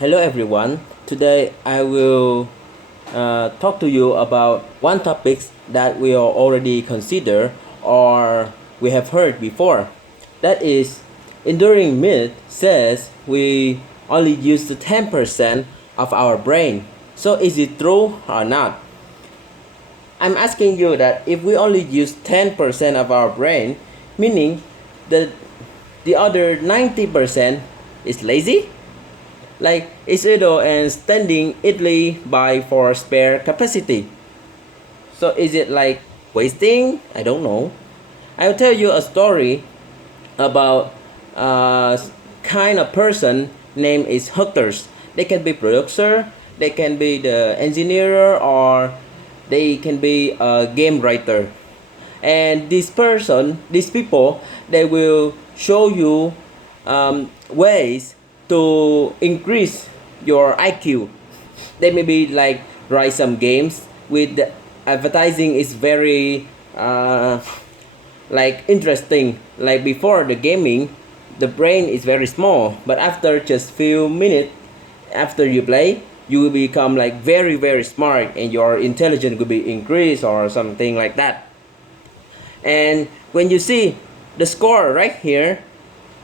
Hello everyone. Today I will talk to you about one topic that we are already consider or we have heard before. That is, enduring myth says we only use the 10% of our brain. So is it true or not? I'm asking you that if we only use 10% of our brain, meaning that the other 90% is lazy? Like Isidro and standing idly by for spare capacity. So is it like wasting? I don't know. I'll tell you a story about a kind of person named is hookers. They can be producer, they can be the engineer, or they can be a game writer. And this person, these people, they will show you ways to increase your IQ. They maybe like write some games with the advertising is very like interesting. Like before the gaming, the brain is very small, but after just few minutes after you play, you will become like very smart and your intelligence will be increased or something like that. And when you see the score right here,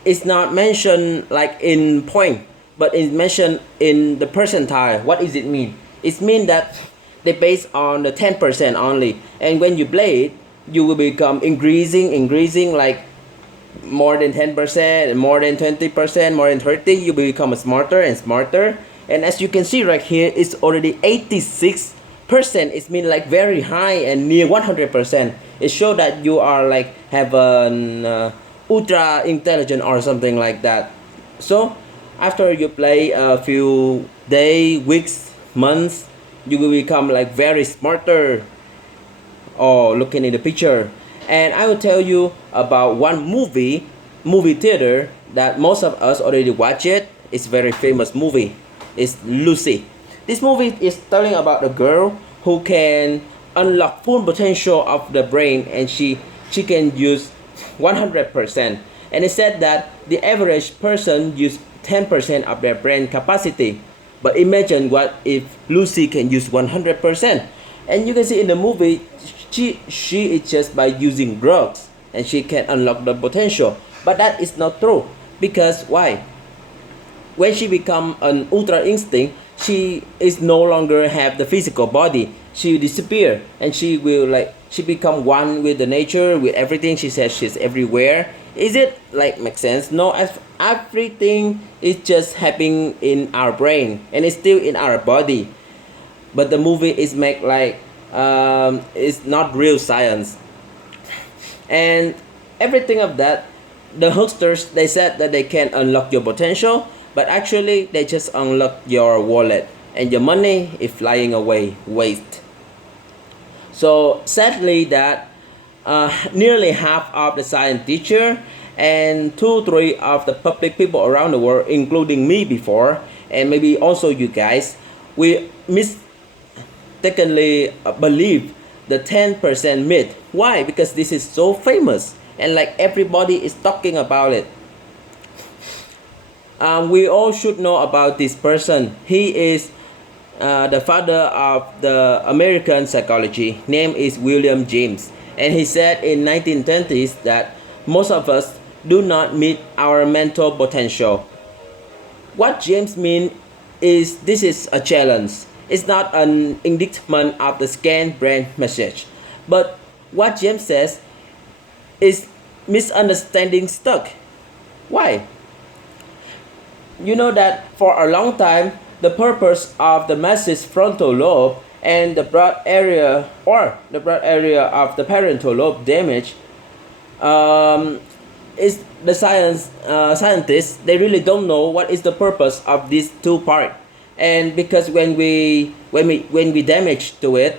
it's not mentioned like in point, but it's mentioned in the percentile. What does it mean? It means that they based on the 10% only. And when you play it, you will become increasing like more than 10%, more than 20%, more than 30, you become smarter and smarter. And as you can see right here, it's already 86%. It means like very high and near 100%. It shows that you are like have an ultra intelligent or something like that. So after you play a few days, weeks, months, you will become like very smarter or looking in the picture. And I will tell you about one movie theater that most of us already watch it. It's very famous movie. It's Lucy. This movie is telling about a girl who can unlock full potential of the brain and she can use 100%. And it said that the average person use 10% of their brain capacity. But imagine what if Lucy can use 100%. And you can see in the movie, she is just by using drugs and she can unlock the potential. But that is not true. Because why? When she become an ultra instinct, she is no longer have the physical body. She disappear and she become one with the nature, with everything. She says she's everywhere. Is it like make sense? No, everything is just happening in our brain and it's still in our body. But the movie is make like it's not real science. And everything of that, the hucksters they said that they can unlock your potential, but actually they just unlock your wallet and your money is flying away waste. So sadly that nearly half of the science teacher and 2 3 of the public people around the world, including me before, and maybe also you guys, we mistakenly believe the 10% myth. Why? Because this is so famous and like everybody is talking about it. We all should know about this person. He is the father of the American psychology. Name is William James, and he said in 1920s that most of us do not meet our mental potential. What James means is this is a challenge. It's not an indictment of the scanned brain message. But what James says is misunderstanding stuck. Why? You know that for a long time, the purpose of the massive frontal lobe and the broad area or the broad area of the parietal lobe damage um, is the scientists they really don't know what is the purpose of these two part. And because when we damage to it,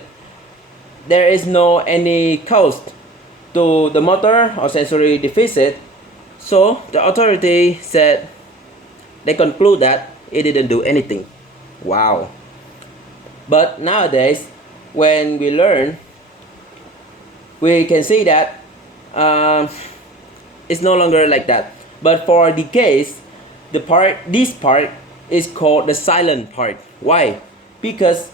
there is no any cause to the motor or sensory deficit. So the authority said they conclude that it didn't do anything. Wow. But nowadays, when we learn, we can see that um, it's no longer like that. But for the case, this part is called the silent part. Why? Because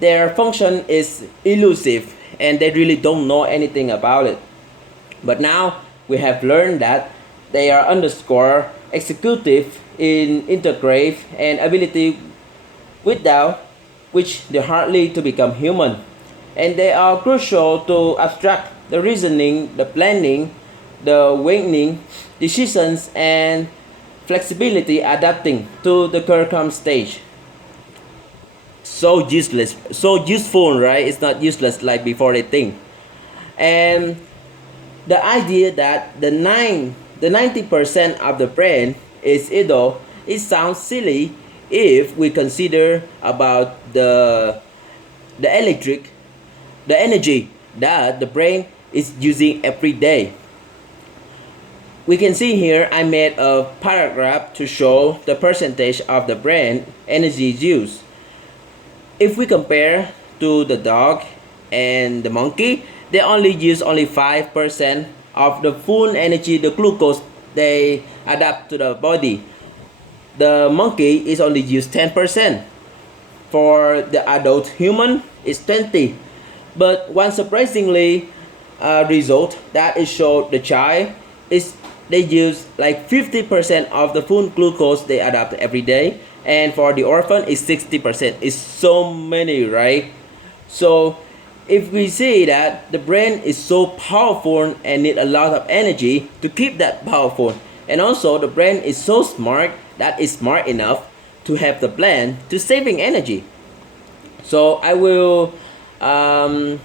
their function is elusive and they really don't know anything about it. But now we have learned that they are underscore executive in integrate and ability without which they hardly to become human. And they are crucial to abstract the reasoning, the planning, the weighing, decisions, and flexibility adapting to the current stage. So useless, so useful, right? It's not useless like before they think. And the idea that the 90% of the brain is idle, it sounds silly if we consider about the the energy that the brain is using every day. We can see here I made a paragraph to show the percentage of the brain energy used. If we compare to the dog and the monkey, they only use only 5% of the full energy, the glucose they adapt to the body. The monkey is only use 10%. For the adult human, it's 20. But one surprisingly result that is showed the child is they use like 50% of the full glucose they adapt every day, and for the orphan is 60%. It's so many, right? So if we see that the brain is so powerful and need a lot of energy to keep that powerful, and also the brain is so smart that is smart enough to have the plan to saving energy. So I will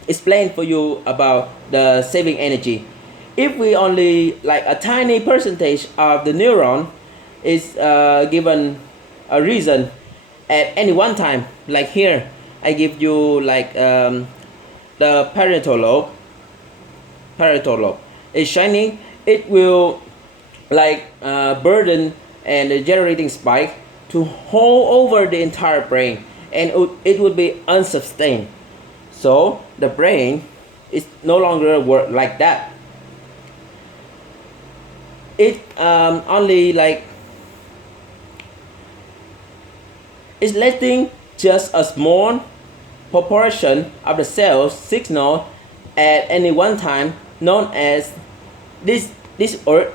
explain for you about the saving energy. If we only like a tiny percentage of the neuron is given a reason at any one time, like here I give you like the parietal lobe is shining, it will like burden and the generating spike to hold over the entire brain, and it would be unsustained. So the brain is no longer work like that. It only like is letting just a small proportion of the cell's signal at any one time, known as this this or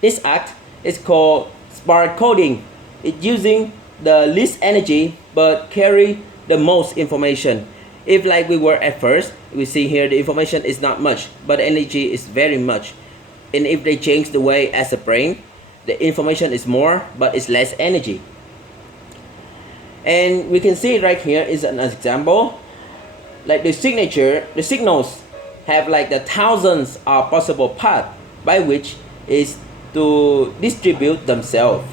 this act is called spark coding. It's using the least energy but carry the most information. If like we were at first, we see here the information is not much, but energy is very much. And if they change the way as a brain, the information is more, but it's less energy. And we can see right here is an example. Like the signals have like the thousands of possible paths by which is to distribute themselves.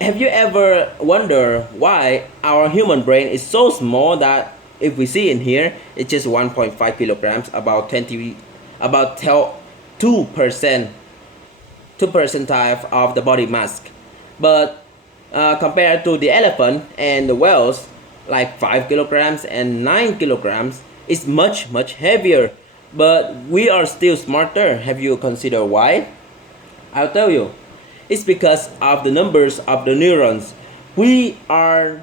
Have you ever wondered why our human brain is so small that if we see in here, it's just 1.5 kilograms, about 2%, 2% of the body mass. But compared to the elephant and the whales, like 5 kilograms and 9 kilograms, is much heavier. But we are still smarter. Have you considered why? I'll tell you. It's because of the numbers of the neurons. We are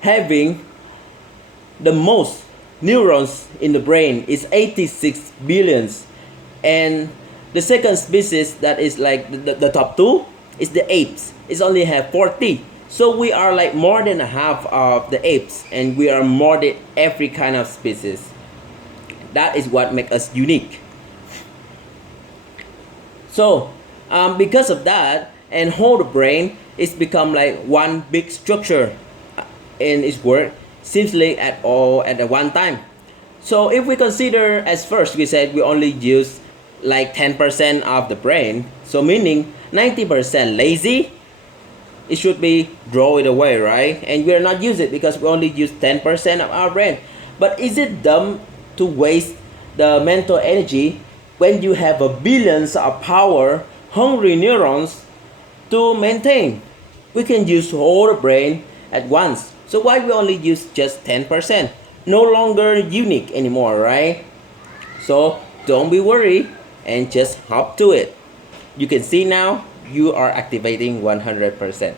having the most neurons in the brain is 86 billions, and the second species that is like the top two is the apes. It's only have 40. So we are like more than a half of the apes, and we are more than every kind of species. That is what makes us unique. So because of that, and whole the brain is become like one big structure in its work simply at all at the one time. So if we consider as first we said we only use like 10% of the brain, so meaning 90% lazy, it should be throw it away, right? And we are not use it because we only use 10% of our brain. But is it dumb to waste the mental energy when you have a billions of power hungry neurons to maintain? We can use whole the brain at once. So why we only use just 10%? No longer unique anymore, right? So don't be worried and just hop to it. You can see now you are activating 100%.